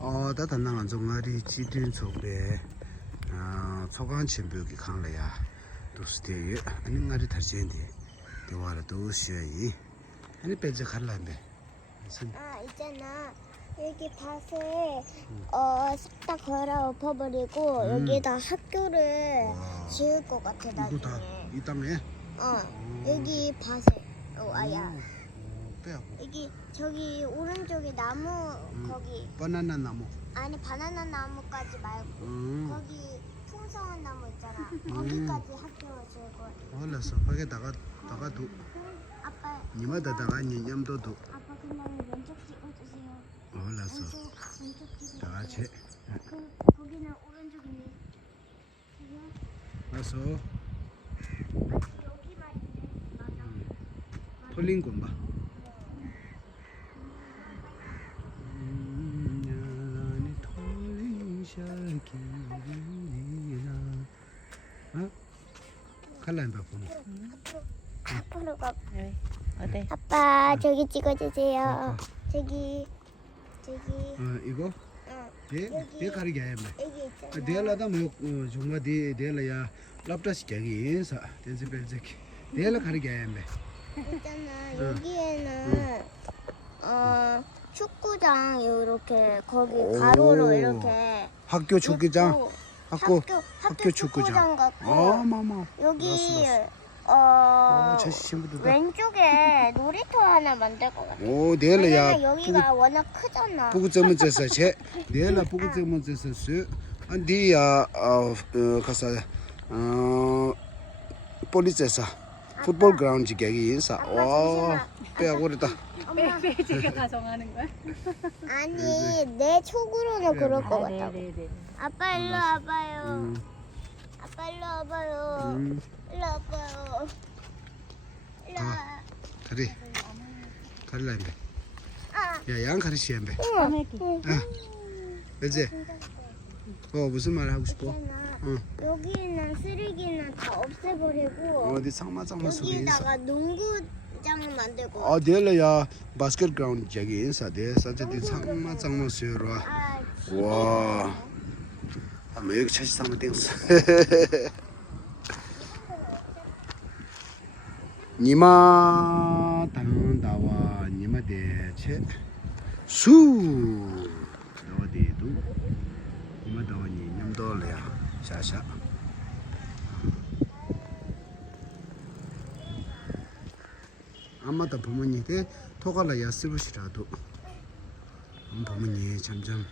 다 단단한 종아리 지든 속에 초간 첨부기 강래야 도스테에 아니 나리 다시인데 대화를 도시에 아니 빼지 갈란데 있잖아. 여기 밭에 싹 다 걸어 엎어버리고 여기다 학교를 지을 것 같아 나중에. 이거 다 이 땅에? 여기 밭에. 아야. 빼고 여기 저기 오른쪽에 나무 거기. 바나나 나무. 아니 바나나 나무까지 말고 거기 풍성한 나무 있잖아. 거기까지 학교를 지을 거야. 알았어. 거기다가 두. 아빠. 니마다다가 냠도 두. 아빠 그냥 왼쪽 찍어주세요. 알았어. 왼쪽 찍어. 다 같이. 거기는 오른쪽이네. 알았어. 여기 말인데. 맞아. 털린 건가? 갈라인 바꾸노. 앞으로 가. 어때? 아빠 저기 찍어주세요. 저기. 이거? 대 가리게 해. 여기 있잖아. 대라다 뭐 정말 대라야 랍다시 개기 인사 대지벨제기 대라 가리게 해. 있잖아. 여기에는 축구장 이렇게 거기 가로로 이렇게 학교 축구장. 있고, 학교 축구장. 같고 마마. 여기 자식 친구들다. 왼쪽에 놀이터 하나 만들 것 같아. 오, 왜냐면 내일야. 여기가 워낙 크잖아. 부구점은 째서 제. 내일라 부구점은 째서 수. 안디야 가서 폴리스에서 풋볼 그라운드 개기 인사. 와, 빼고 그랬다. 빼지가 다 정하는 거야? 아니 내 촉으로는 그럴 것 같다고. 네네네. 아빠 일로 와봐요. 아빠 일로 와봐요. 일로 와봐요. 일로 와. 가리라 임베. 야, 양 가리시 임베. 그지? 무슨 말 하고 싶어? 있잖아. 여기는 쓰레기는 다 없애버리고 어디 상마 속에 있어. 여기다가 농구장을 만들고. 내일야 바스켓 그라운드 개기 인사 대 산제디 상마 수요로. 와. 여기 차시 상마 땡스. 니마 당다와 니마 대체 수 어디도 니마 다와니 냠돌래야 샤샤 아마도 부모님께 토갈라 야스부시라도 부모님 점점